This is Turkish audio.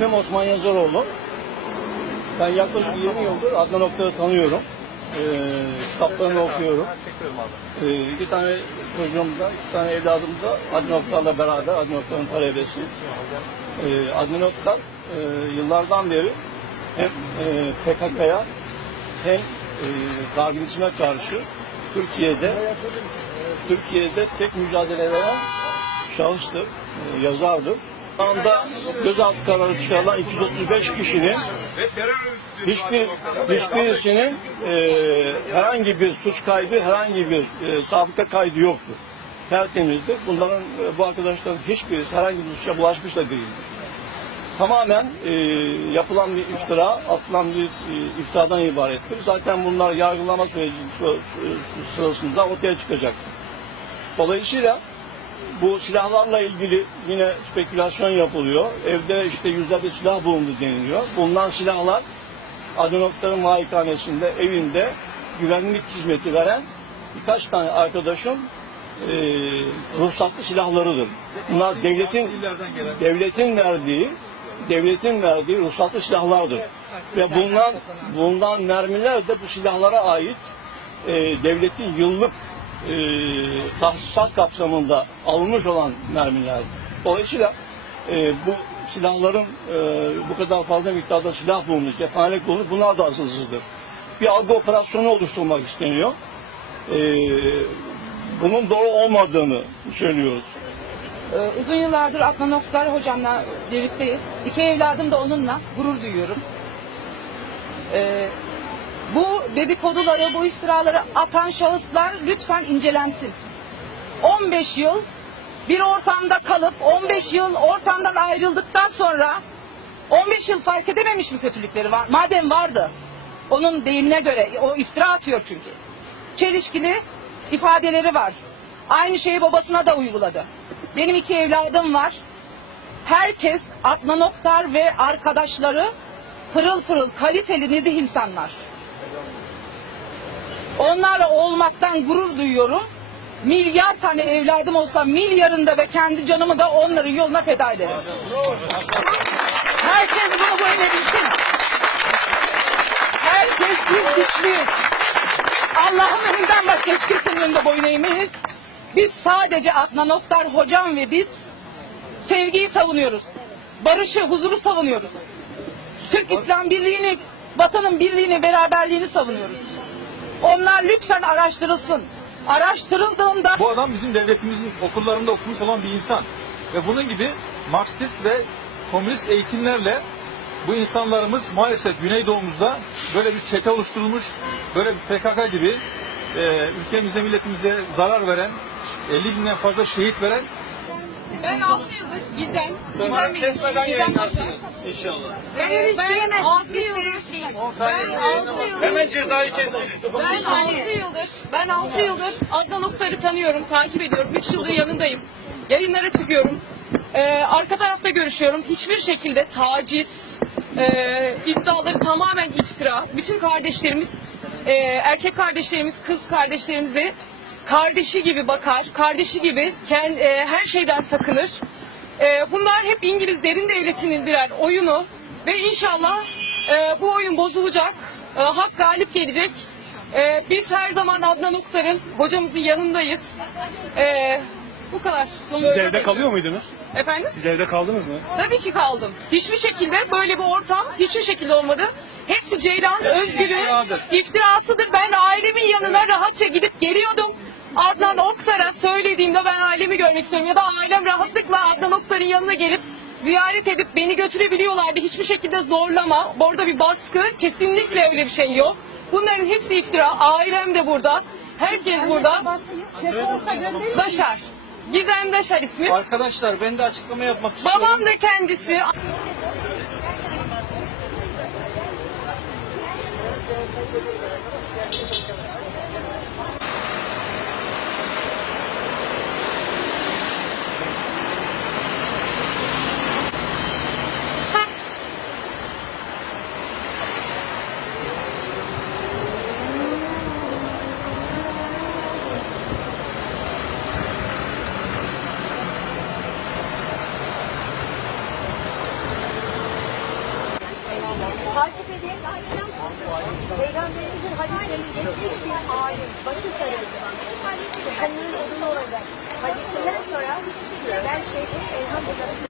İsmim Osman Yazaroğlu. Ben yaklaşık 20 yıldır Adnan Oktar'ı tanıyorum. Ee, kitaplarını okuyorum. Ee, iki tane çocuğum da, iki tane evladım da Adnan Oktar'la beraber Adnan Oktar'ın talebesi. Ee, Adnan Oktar e, yıllardan beri hem e, PKK'ya hem e, Darwinizme karşı Türkiye'de Türkiye'de tek mücadele veren şahıstır, e, yazardır. Anda gözaltı kararı çıkarılan 235 kişinin hiçbir hiçbirisinin e, herhangi bir suç kaydı, herhangi bir e, sabıka kaydı yoktur. Tertemizdir. Bunların e, bu arkadaşların hiçbirisi herhangi bir suça bulaşmış da değildir. Tamamen e, yapılan bir iftira, atılan bir e, iftiradan ibarettir. Zaten bunlar yargılama süreci sı- sı- sırasında ortaya çıkacaktır. Dolayısıyla bu silahlarla ilgili yine spekülasyon yapılıyor. Evde işte yüzlerce silah bulundu deniliyor. Bulunan silahlar Adenoktar'ın malikanesinde, evinde güvenlik hizmeti veren birkaç tane arkadaşın e, ruhsatlı silahlarıdır. Bunlar devletin devletin verdiği devletin verdiği ruhsatlı silahlardır. Ve bundan bundan mermiler de bu silahlara ait e, devletin yıllık e, tahsisat kapsamında alınmış olan mermiler. Dolayısıyla e, bu silahların e, bu kadar fazla miktarda silah bulunmuş, cephanelik bulunmuş, bunlar da asılsızdır. Bir algı operasyonu oluşturmak isteniyor. E, bunun doğru olmadığını söylüyoruz. Ee, uzun yıllardır Adnan Oktar hocamla birlikteyiz. İki evladım da onunla gurur duyuyorum. Ee, dedikoduları, bu iftiraları atan şahıslar lütfen incelensin. 15 yıl bir ortamda kalıp 15 yıl ortamdan ayrıldıktan sonra 15 yıl fark edememiş mi kötülükleri var? Madem vardı. Onun deyimine göre o iftira atıyor çünkü. Çelişkili ifadeleri var. Aynı şeyi babasına da uyguladı. Benim iki evladım var. Herkes Adnan Oktar ve arkadaşları pırıl pırıl kaliteli nezih insanlar. Onlarla olmaktan gurur duyuyorum. Milyar tane evladım olsa milyarında ve kendi canımı da onların yoluna feda ederim. Herkes bunu böyle bilsin. Herkes biz güçlüyüz. Allah'ın önünden başka hiç kimsenin önünde boyun eğmeyiz. Biz sadece Adnan Oktar hocam ve biz sevgiyi savunuyoruz. Barışı, huzuru savunuyoruz. Türk İslam birliğini, vatanın birliğini, beraberliğini savunuyoruz. Onlar lütfen araştırılsın. Araştırıldığında Bu adam bizim devletimizin okullarında okumuş olan bir insan. Ve bunun gibi Marksist ve komünist eğitimlerle bu insanlarımız maalesef Güneydoğumuzda böyle bir çete oluşturulmuş, böyle bir PKK gibi e, ülkemize, milletimize zarar veren, 50 binden fazla şehit veren ben 6 yıldır Gizem, Gizem, kesmeden yayınlarsınız inşallah. Ben, ben 6 yıldır, ben 6 yıldır Hemen cezayı kesiniz. Ben 6 yıldır, ben 6 yıldır Adnan Oktar'ı tanıyorum, takip ediyorum. 3 yıldır yanındayım. Yayınlara çıkıyorum. Ee, arka tarafta görüşüyorum. Hiçbir şekilde taciz, e, iddiaları tamamen iftira. Bütün kardeşlerimiz, e, erkek kardeşlerimiz, kız kardeşlerimize kardeşi gibi bakar, kardeşi gibi kend, e, her şeyden sakınır. E, bunlar hep İngilizlerin devletinin birer oyunu ve inşallah e, bu oyun bozulacak, e, hak galip gelecek. E, biz her zaman Adnan Oktar'ın hocamızın yanındayız. E, bu kadar. Siz evde kalıyor muydunuz? Efendim? Siz evde kaldınız mı? Tabii ki kaldım. Hiçbir şekilde böyle bir ortam hiçbir şekilde olmadı. Hepsi Ceylan Özgür'ün iftirasıdır. Ben ailemin yanına rahatça gidip geliyordum. Adnan Oktar'a söylediğimde ben ailemi görmek istiyorum ya da ailem rahatlıkla Adnan Oktar'ın yanına gelip ziyaret edip beni götürebiliyorlardı. Hiçbir şekilde zorlama, orada bir baskı kesinlikle öyle bir şey yok. Bunların hepsi iftira. Ailem de burada. Herkes burada. Daşar. Gizem Daşar ismi. Arkadaşlar ben de açıklama yapmak istiyorum. Babam da kendisi. Türkiye'de aynen Peygamberimizin hadislerini geçmiş bir alim, başı sarıldı. Hani uzun olacak. Hadisinden sonra şey, şey, şey. ben şeyhi elhamdülillah